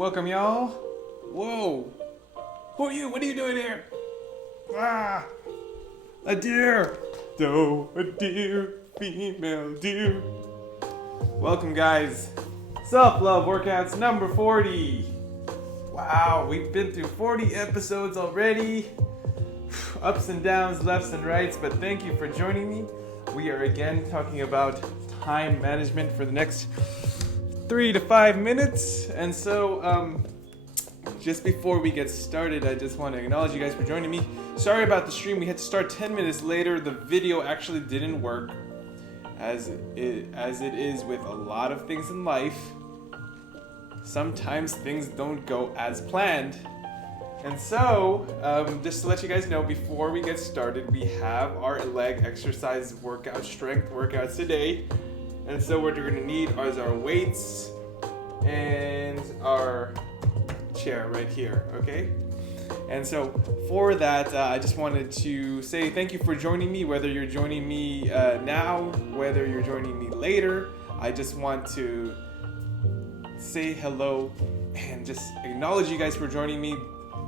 Welcome, y'all. Whoa. Who are you? What are you doing here? Ah, a deer. Doe, a deer, female deer. Welcome, guys. Self-love workouts number 40. Wow, we've been through 40 episodes already. Ups and downs, lefts and rights, but thank you for joining me. We are again talking about time management for the next 3 to 5 minutes. And so, just before we get started, I just want to acknowledge you guys for joining me. Sorry about the stream. We had to start 10 minutes later. The video actually didn't work, as it is with a lot of things in life. Sometimes things don't go as planned. And so, just to let you guys know, before we get started, we have our leg exercise workout, strength workouts today. And so what you're going to need is our weights and our chair right here, okay? And so for that, I just wanted to say thank you for joining me, whether you're joining me now, whether you're joining me later. I just want to say hello and just acknowledge you guys for joining me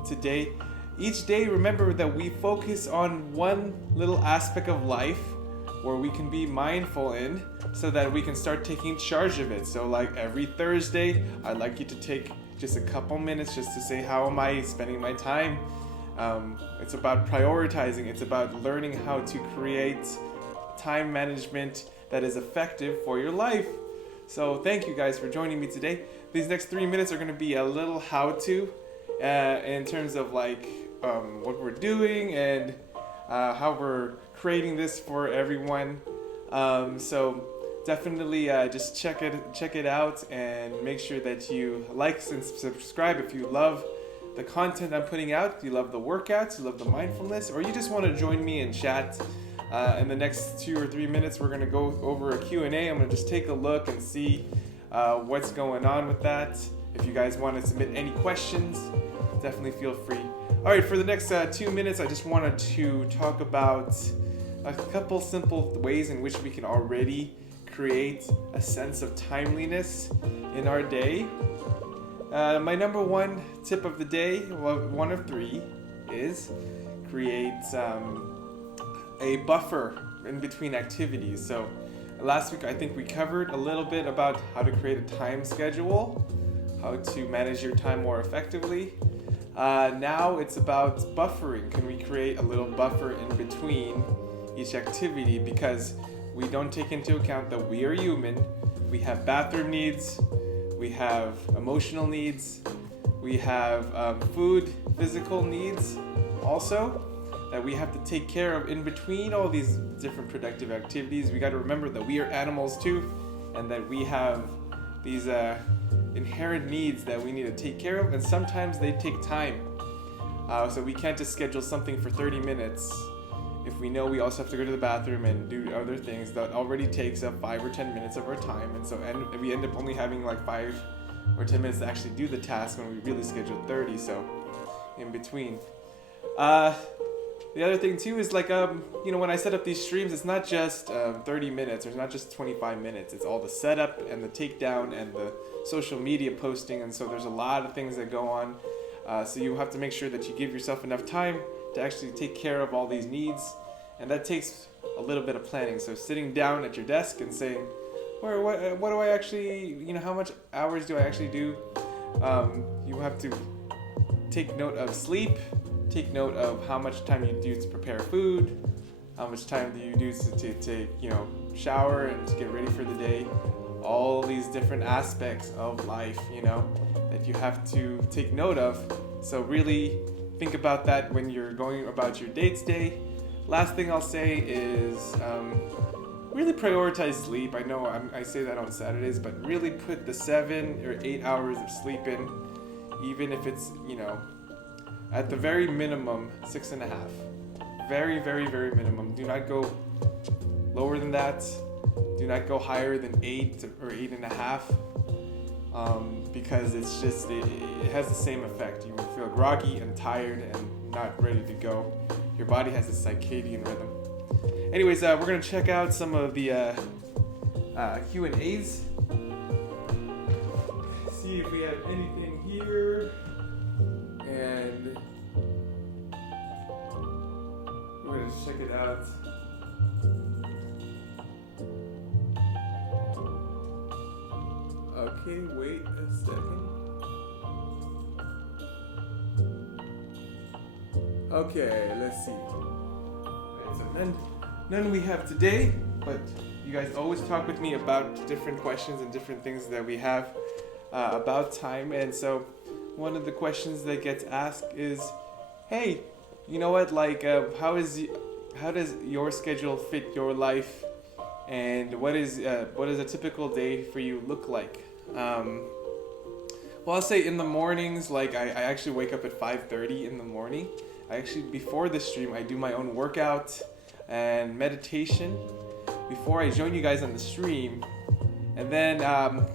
today. Each day, remember that we focus on one little aspect of life where we can be mindful in, so that we can start taking charge of it. So like every Thursday, I'd like you to take just a couple minutes just to say, how am I spending my time? It's about prioritizing. It's about learning how to create time management that is effective for your life. So thank you guys for joining me today. These next 3 minutes are gonna be a little how-to in terms of like what we're doing and how we're creating this for everyone. So definitely just check it out and make sure that you like and subscribe if you love the content I'm putting out, you love the workouts, you love the mindfulness, or you just want to join me and chat. In the next 2 or 3 minutes, we're going to go over a Q&A. I'm going to just take a look and see what's going on with that. If you guys want to submit any questions, definitely feel free. All right, for the next 2 minutes, I just wanted to talk about a couple simple ways in which we can already create a sense of timeliness in our day. My number one tip of the day, well, one of 3, is create a buffer in between activities. So last week, I think we covered a little bit about how to create a time schedule, how to manage your time more effectively. Now it's about buffering. Can we create a little buffer in between each activity? Because we don't take into account that we are human. We have bathroom needs, we have emotional needs, we have food, physical needs also that we have to take care of in between all these different productive activities. We got to remember that we are animals too, and that we have these inherent needs that we need to take care of, and sometimes they take time. So we can't just schedule something for 30 minutes if we know we also have to go to the bathroom and do other things. That already takes up 5 or 10 minutes of our time, and we end up only having like 5 or 10 minutes to actually do the task when we really scheduled 30. So in between. The other thing too is like, when I set up these streams, it's not just 30 minutes, or it's not just 25 minutes. It's all the setup and the takedown and the social media posting. And so there's a lot of things that go on. So you have to make sure that you give yourself enough time to actually take care of all these needs. And that takes a little bit of planning. So sitting down at your desk and saying, what do I actually, how much hours do I actually do? You have to take note of sleep. Take note of how much time you do to prepare food, how much time do you do to take, shower and to get ready for the day. All these different aspects of life, that you have to take note of. So really think about that when you're going about your day-to-day. Last thing I'll say is really prioritize sleep. I know I say that on Saturdays, but really put the 7 or 8 hours of sleep in, even if it's, at the very minimum, 6.5. Very, very, very minimum. Do not go lower than that. Do not go higher than 8 or 8.5. Because it's just, it has the same effect. You will feel groggy and tired and not ready to go. Your body has a circadian rhythm. Anyways, we're going to check out some of the Q&As. See see if we have anything here. And we're gonna check it out. Okay, wait a second. Okay, let's see. Alright, so none we have today, but you guys always talk with me about different questions and different things that we have about time. And so one of the questions that gets asked is, hey, you know what, like how does your schedule fit your life, and what is a typical day for you look like? Well, I'll say in the mornings, like I actually wake up at 5:30 in the morning. I actually, before the stream, I do my own workout and meditation before I join you guys on the stream. And then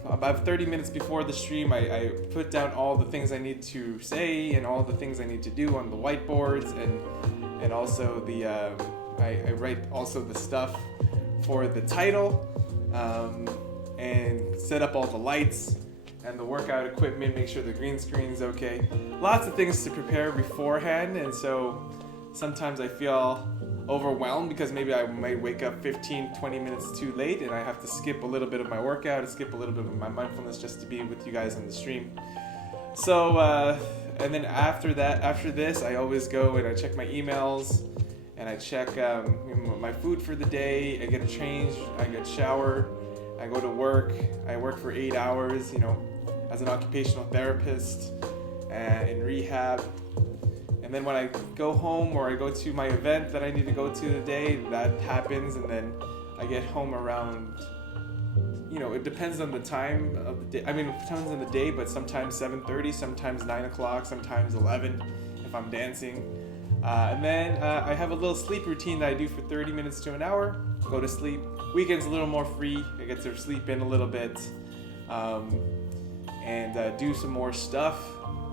about 30 minutes before the stream, I put down all the things I need to say and all the things I need to do on the whiteboards, and also I write also the stuff for the title, and set up all the lights and the workout equipment, make sure the green screen's okay. Lots of things to prepare beforehand, and so sometimes I feel overwhelmed because maybe I might wake up 15-20 minutes too late and I have to skip a little bit of my workout and skip a little bit of my mindfulness just to be with you guys on the stream. So and then after this, I always go and I check my emails and I check my food for the day. I get a change, I get shower, I go to work. I work for 8 hours, as an occupational therapist in rehab. And then when I go home or I go to my event that I need to go to today, that happens, and then I get home around, it depends on the time of the day. I mean, it depends on the day, but sometimes 7:30, sometimes 9 o'clock, sometimes 11 if I'm dancing. And then I have a little sleep routine that I do for 30 minutes to an hour, go to sleep. Weekends a little more free, I get to sleep in a little bit, and do some more stuff.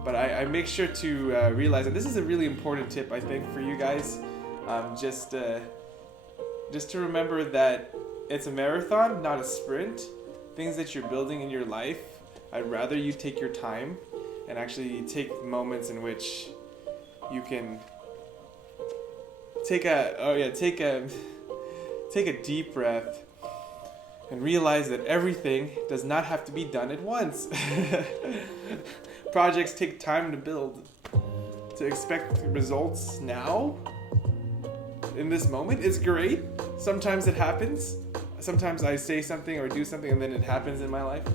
But I make sure to realize, and this is a really important tip, I think, for you guys, just to remember that it's a marathon, not a sprint. Things that you're building in your life, I'd rather you take your time and actually take moments in which you can take a deep breath and realize that everything does not have to be done at once. Projects take time to build. To expect results now, in this moment, is great. Sometimes it happens. Sometimes I say something or do something and then it happens in my life.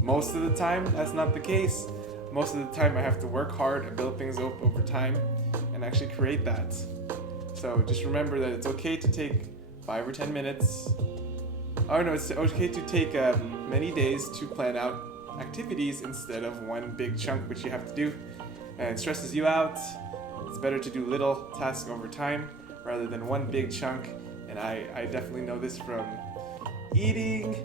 Most of the time, that's not the case. Most of the time, I have to work hard and build things up over time and actually create that. So just remember that it's okay to take 5 or 10 minutes. Oh no, it's okay to take many days to plan out activities instead of one big chunk which you have to do, and it stresses you out. It's better to do little tasks over time rather than one big chunk. And I definitely know this from eating.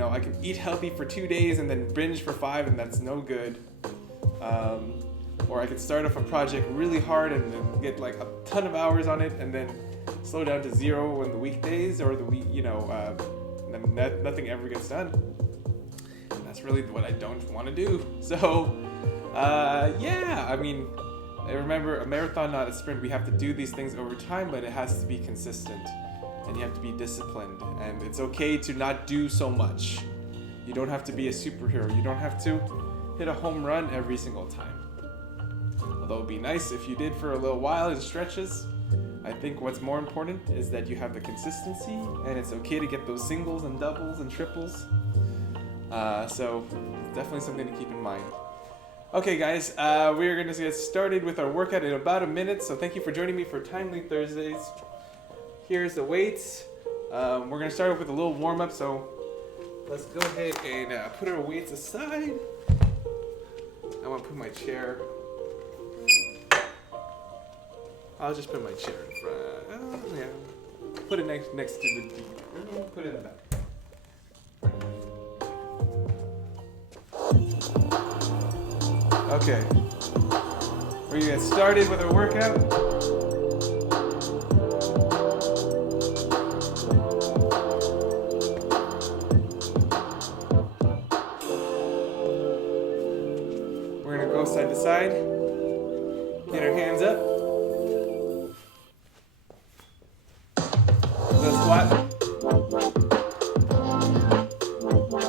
I can eat healthy for 2 days and then binge for 5, and that's no good. Or I could start off a project really hard and then get like a ton of hours on it and then slow down to 0 on the weekdays or the week, and then nothing ever gets done. And that's really what I don't want to do. So, I remember a marathon, not a sprint. We have to do these things over time, but it has to be consistent and you have to be disciplined, and it's okay to not do so much. You don't have to be a superhero. You don't have to hit a home run every single time. Although it would be nice if you did for a little while in stretches. I think what's more important is that you have the consistency, and it's okay to get those singles and doubles and triples. So definitely something to keep in mind. Okay guys, we're going to get started with our workout in about a minute, so thank you for joining me for Timely Thursdays. Here's the weights. We're going to start off with a little warm-up, so let's go ahead and put our weights aside. I want to put my chair. I'll just put my chair in front. Put it next to the TV. Put it in the back. Okay. We're gonna get started with our workout. side. Get our hands up. Little squat.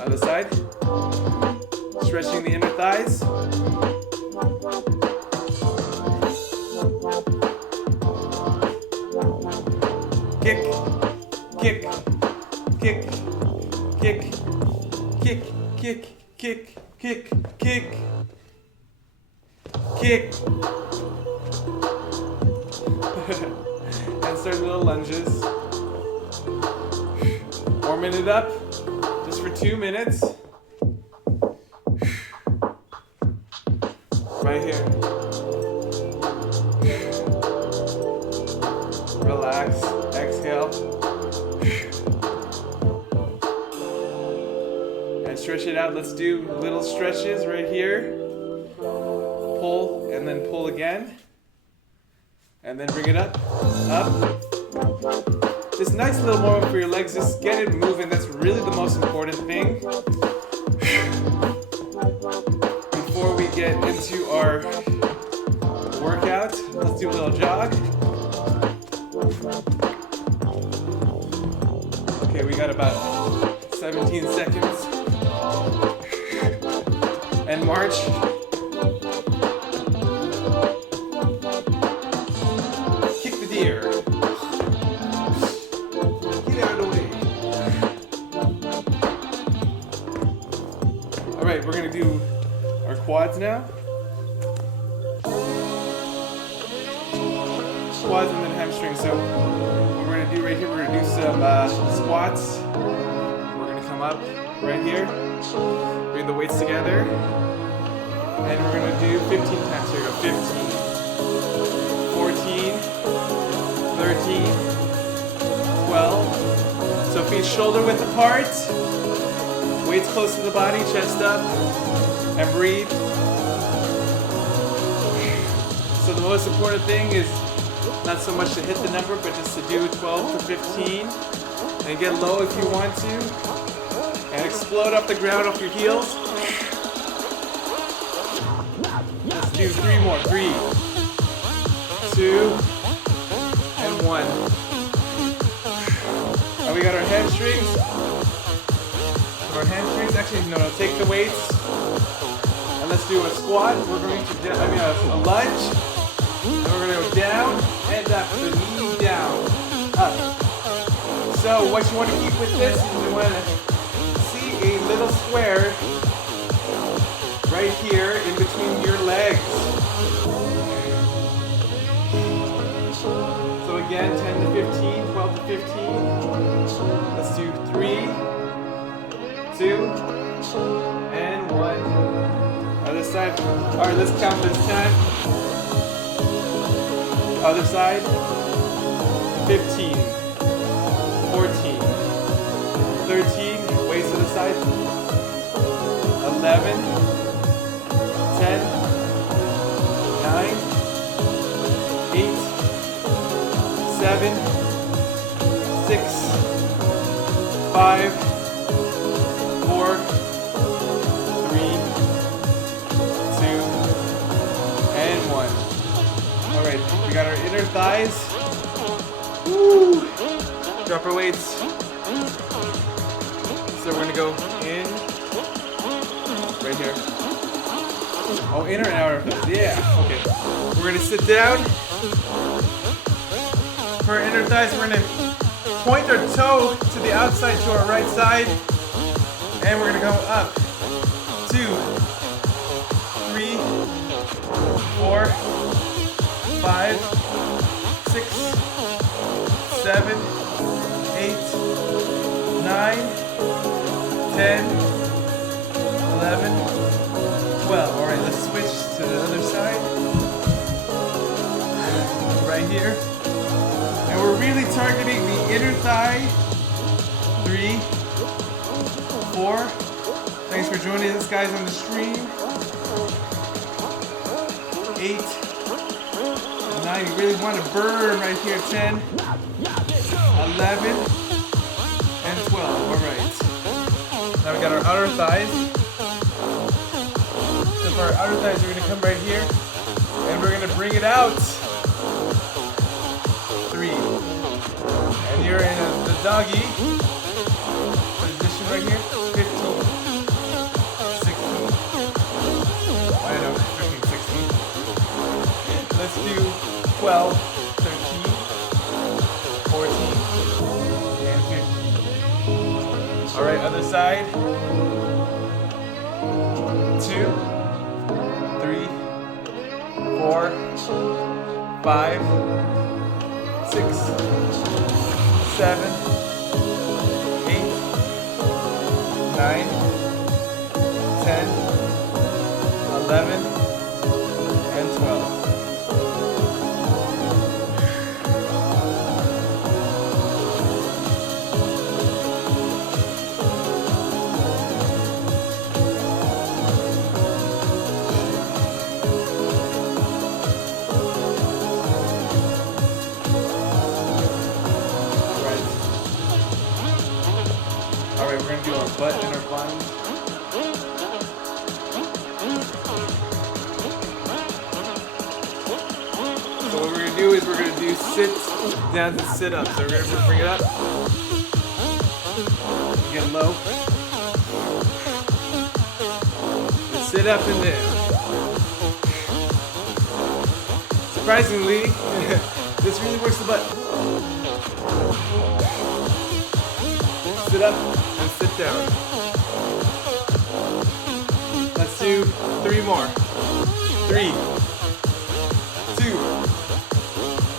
Other side. Stretching the inner thighs. Kick, kick, kick, kick, kick, kick, kick, kick, kick, kick. And start little lunges. Warming it up just for 2 minutes. Right here. Relax. Exhale. And stretch it out. Let's do little stretches right here. Pull and then pull again. And then bring it up. Up. Just nice little moment for your legs. Just get it moving. That's really the most important thing. Before we get into our workout, let's do a little jog. Okay, we got about 17 seconds. And march. Kick the deer. Get out of the way. All right, we're gonna do our quads now. Quads and then hamstrings. So what we're gonna do right here, we're gonna do some squats. We're gonna come up right here, bring the weights together, and we're gonna do 15 times. Here we go. 15, 14, 13, 12. So feet shoulder width apart, weights close to the body, chest up, and breathe. So the most important thing is not so much to hit the number, but just to do 12 to 15. And get low if you want to. And explode up the ground off your heels. Let's do 3 more. 3, 2, and 1. And we got our hamstrings. Our hamstrings, actually, no, take the weights. And let's do a squat. We're going to, a lunge. And we're going to go down and up. The knee down. Up. So what you want to keep with this is you want to see a little square right here in between your legs. So again, 10 to 15, 12 to 15. Let's do 3, 2, and 1. Other side. All right, let's count this time. Other side. 15, 14, 13, weights to the side. 11, 10, 9, 8, 7, 6, 5, 4, 3, 2, and 1. All right, we got our inner thighs. Woo! Drop our weights. So we're gonna go in, right here. Oh, inner and outer thighs. Yeah, okay. We're gonna sit down. For our inner thighs, we're gonna point our toe to the outside to our right side. And we're gonna go up. 2, 3, 4, 5, 6, 7, 8, 9, 10, 11, 12. All right, let's switch to the other side. Right here. And we're really targeting the inner thigh. 3, 4. Thanks for joining us, guys, on the stream. 8, 9. You really want to burn right here. 10, 11, and 12. All right. Now we got our outer thighs. Step our outer thighs are going to come right here. And we're going to bring it out. 3. And you're in the doggy. Position right here. 15. 16. I don't know, 15, 16. Let's do 12, 13, 14, and 15. Alright, other side. 2, 3, 4, 5, 6, 7, 8, 9, 10, 11, and 12. Alright, we're going to do our butt and our bind. So what we're going to do is we're going to do sit down and sit up. So we're going to bring it up. Get low. And sit up and down. Surprisingly, this really works the butt. Sit up and sit down. Let's do 3 more. 3, 2,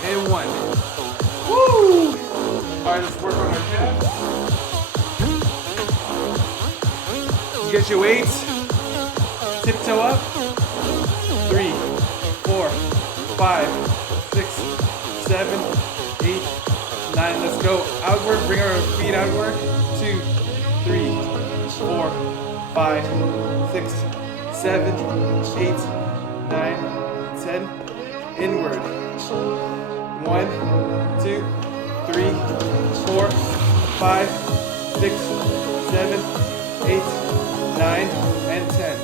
and 1. Woo! Alright, let's work on our calves. Get your weights. Tiptoe up. 3, 4, 5, 6, 7, 8, 9. Let's go outward. Bring our feet outward. 2, 3, 4, 5, 6, 7, 8, 9, 10. Inward. 1, 2, 3, 4, 5, 6, 7, 8, 9, and 10.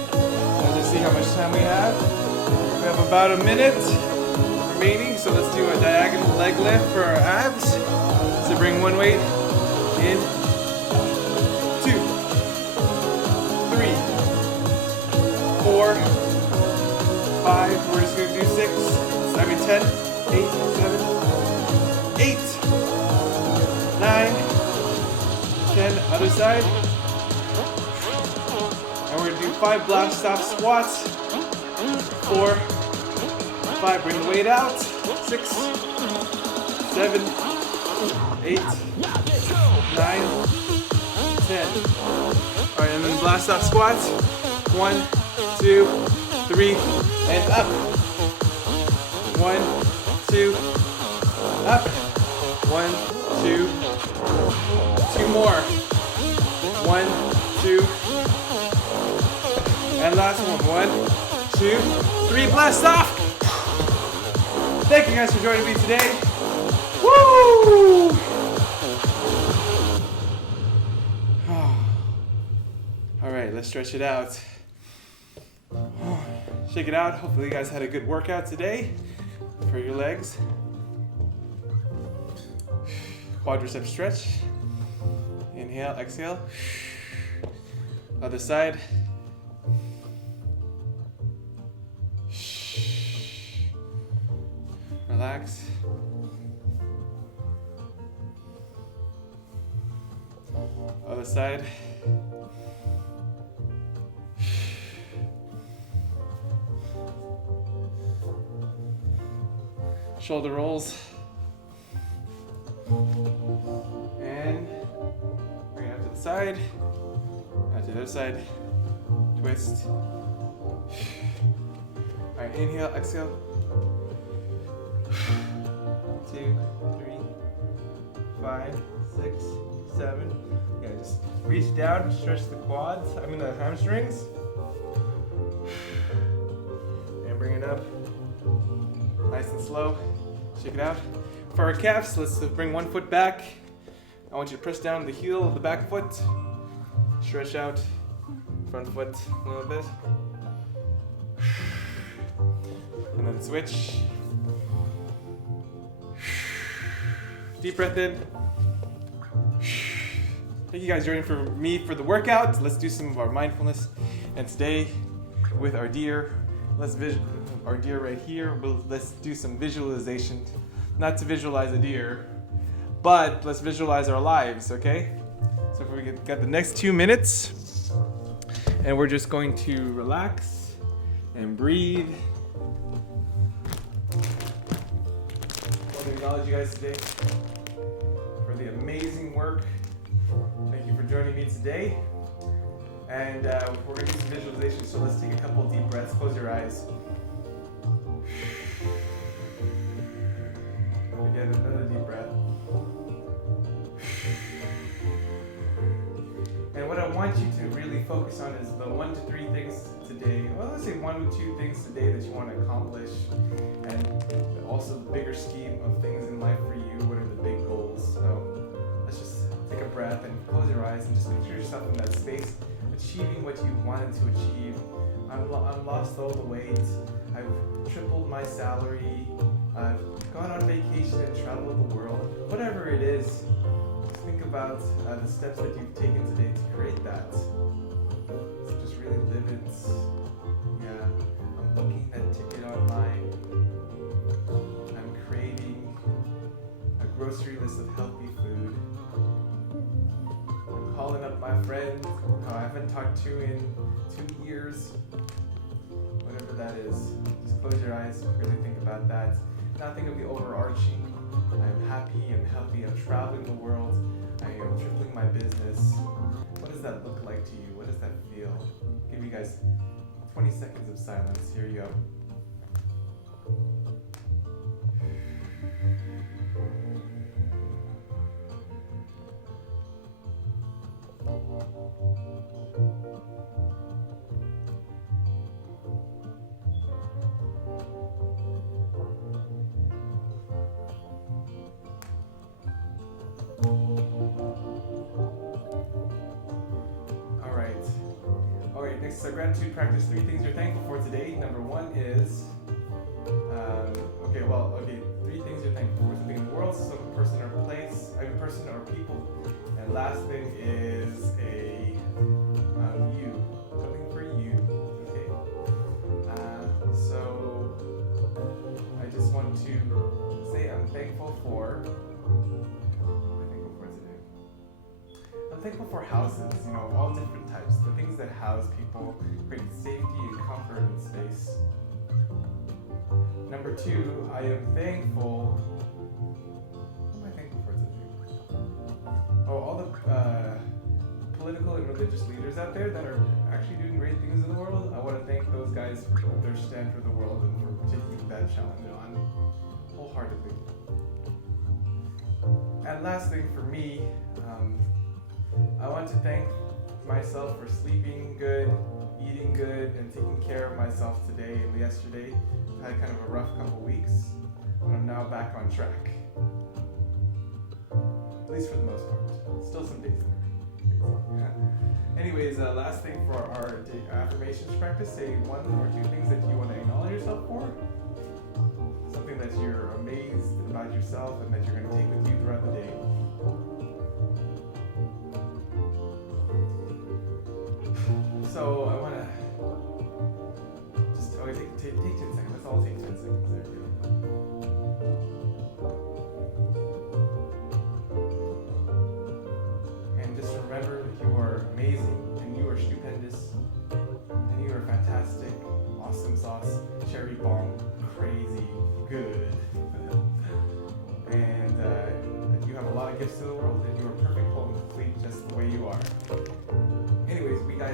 Let's just see how much time we have. We have about a minute remaining, so let's do a diagonal leg lift for our abs. So bring one weight in. 2, 3, 4, 5. We're just gonna do 6. 10, 8, 7, 8, 9, 10. Other side. And we're gonna do 5 blast stop squats. 4, 5. Bring the weight out. 6, 7, 8, 9, 10. Alright, and then blast off squats. 1, 2, 3, and up. 1, 2, up. 1, 2, 2 more. 1, 2, and last one. 1, 2, 3. Blast off. Thank you guys for joining me today. Woo! All right, let's stretch it out. Shake it out. Hopefully you guys had a good workout today for your legs. Quadricep stretch. Inhale, exhale. Other side. Relax. Other side. Shoulder rolls. And bring it out to the side. Out to the other side. Twist. Alright, inhale, exhale. 2, 3, 5, 6, 7. Yeah, just reach down, stretch the quads, the hamstrings. And bring it up. Nice and slow. Shake it out. For our calves, let's bring one foot back. I want you to press down the heel of the back foot. Stretch out front foot a little bit. And then switch. Deep breath in. Thank you guys joining for me for the workout. Let's do some of our mindfulness. And today, with our deer, our deer right here, let's do some visualization. Not to visualize a deer, but let's visualize our lives, okay? So if we got the next 2 minutes, and we're just going to relax and breathe. I want to acknowledge you guys today for the amazing work. Thank you for joining me today. And we're going to do some visualization, so let's take a couple deep breaths. Close your eyes. Again, another deep breath. And what I want you to really focus on is the 1 to 3 things today. Well, let's say 1 to 2 things today that you want to accomplish. And also the bigger scheme of things in life for you. What are the big goals? So let's just take a breath and close your eyes and just picture yourself in that space, achieving what you wanted to achieve. I've lost all the weight. I've tripled my salary. I've gone on vacation and traveled the world. Whatever it is, just think about the steps that you've taken today to create that. So just really live it. Yeah, I'm booking that ticket online. I'm creating a grocery list of healthy food. I'm calling up my friend who I haven't talked to in 2 years. Whatever that is, just close your eyes, really think about that. Nothing will be overarching. I'm happy, I'm healthy, I'm traveling the world, I am tripling my business. What does that look like to you? What does that feel? I'll give you guys 20 seconds of silence. Here you go. Next, gratitude practice. 3 things you're thankful for today. Number 1 is, 3 things you're thankful for. Something in the world, some person or place, person or people. And last thing is you. Something for you. Okay. So I just want to say I'm thankful for. I'm thankful for houses, of all different types. The things that house people, create safety and comfort in space. Number 2, I am thankful. What am I thankful for today? Oh, all the political and religious leaders out there that are actually doing great things in the world. I want to thank those guys for their stand for the world and for taking that challenge on wholeheartedly. And last thing for me, I want to thank myself for sleeping good, eating good, and taking care of myself today and yesterday. I had kind of a rough couple weeks, but I'm now back on track. At least for the most part. Still some days there. Anyways, last thing for our affirmations practice, say 1 or 2 things that you want to acknowledge yourself for. Something that you're amazed about yourself and that you're going to take with you throughout the day. So I want to just take 10 seconds. Let's all take 10 seconds. There we go. And just remember that you are amazing and you are stupendous and you are fantastic, awesome sauce, cherry bomb, crazy, good. And that you have a lot of gifts to the world and you are perfect, whole, and complete just the way you are. Anyways, we got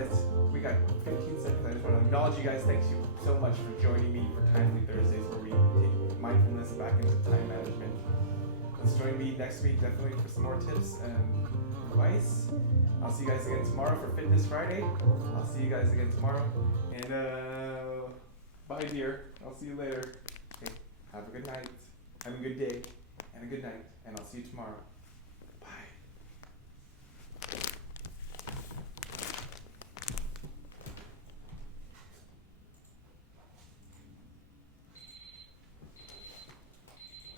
15 seconds. I just want to acknowledge you guys. Thank you so much for joining me for Timely Thursdays, where we take mindfulness back into time management. Let's join me next week, definitely, for some more tips and advice. I'll see you guys again tomorrow for Fitness Friday. I'll see you guys again tomorrow. And bye, dear. I'll see you later. Okay. Have a good night. Have a good day. And a good night. And I'll see you tomorrow.